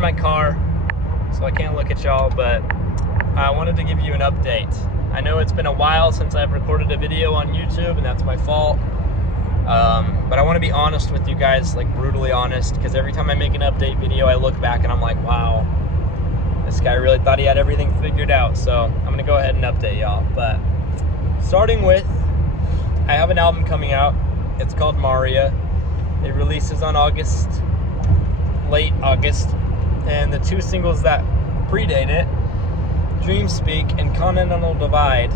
in my car, so I can't look at y'all, but I wanted to give you an update. I know it's been a while since I've recorded a video on YouTube, and that's my fault. But I want to be honest with you guys, like brutally honest, because every time I make an update video, I look back and I'm like, wow, this guy really thought he had everything figured out. So I'm going to go ahead and update y'all. But starting with, I have an album coming out. It's called Maria. It releases on late August. And the two singles that predate it, Dream Speak and Continental Divide,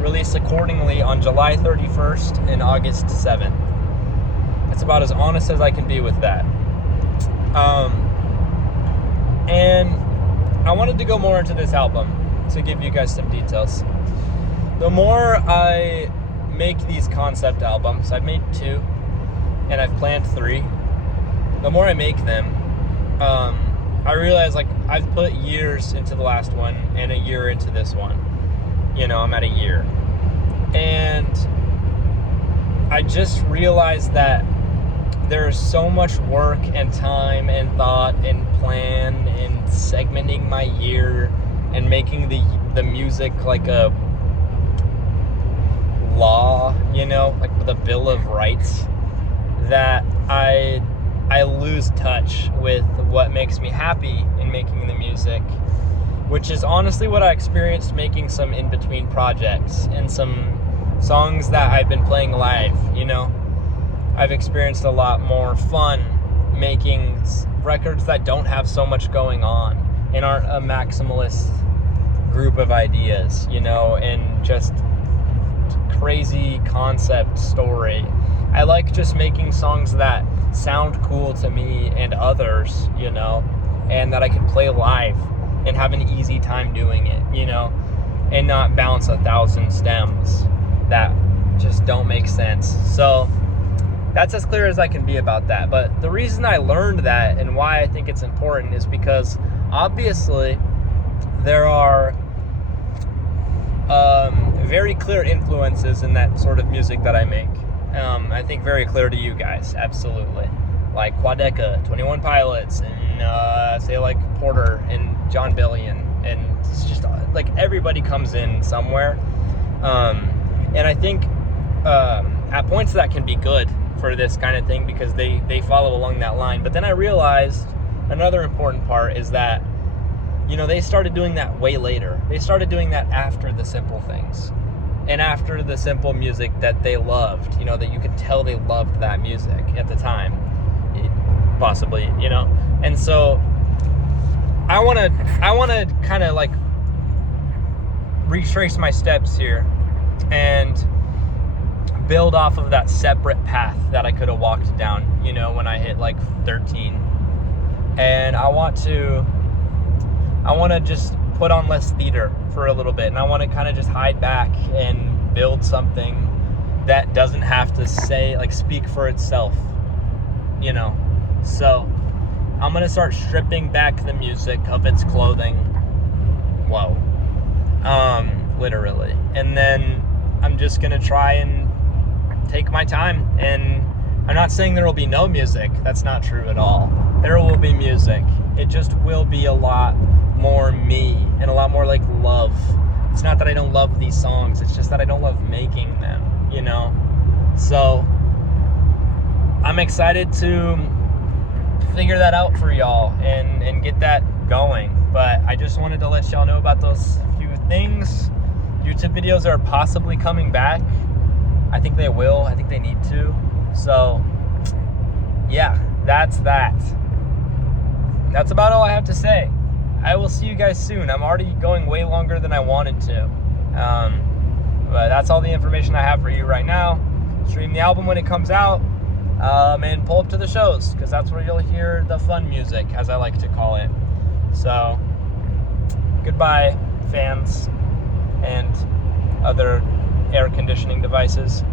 release accordingly on July 31st and August 7th. That's about as honest as I can be with that. And I wanted to go more into this album to give you guys some details. The more I make these concept albums, I've made 2 and I've planned 3. The more I make them, I realize like I've put years into the last one and a year into this one. You know, I'm at a year. And I just realized that there's so much work and time and thought and plan and segmenting my year and making the music like a law, you know, like with a bill of rights, that I lose touch with what makes me happy in making the music, which is honestly what I experienced making some in-between projects and some songs that I've been playing live, you know. I've experienced a lot more fun making records that don't have so much going on and aren't a maximalist group of ideas, you know, and just crazy concept story. I like just making songs that sound cool to me and others, you know, and that I can play live and have an easy time doing it, you know, and not bounce 1,000 stems that just don't make sense. So that's as clear as I can be about that. But the reason I learned that and why I think it's important is because obviously there are very clear influences in that sort of music that I make. I think very clear to you guys, absolutely. Like Quadeca, 21 Pilots, and say like Porter and John Billion, and it's just like everybody comes in somewhere. And I think at points that can be good for this kind of thing because they follow along that line. But then I realized another important part is that, you know, they started doing that way later. They started doing that after the simple things and after the simple music that they loved, you know, that you could tell they loved that music at the time, possibly, you know. And so I want to kind of like retrace my steps here and build off of that separate path that I could have walked down, you know, when I hit like 13. And I want to just put on less theater for a little bit, and I want to kind of just hide back and build something that doesn't have to speak for itself, you know. So I'm going to start stripping back the music of its clothing. Whoa. Literally. And then I'm just going to try and take my time. And I'm not saying there will be no music. That's not true at all. There will be music. It just will be a lot more me and a lot more like love. It's not that I don't love these songs. It's just that I don't love making them, you know? So I'm excited to figure that out for y'all and get that going. But I just wanted to let y'all know about those few things. YouTube videos are possibly coming back. I think they will. I think they need to. So yeah, that's that. That's about all I have to say. I will see you guys soon. I'm already going way longer than I wanted to. But that's all the information I have for you right now. Stream the album when it comes out. And pull up to the shows, because that's where you'll hear the fun music, as I like to call it. So, goodbye, fans and other air conditioning devices.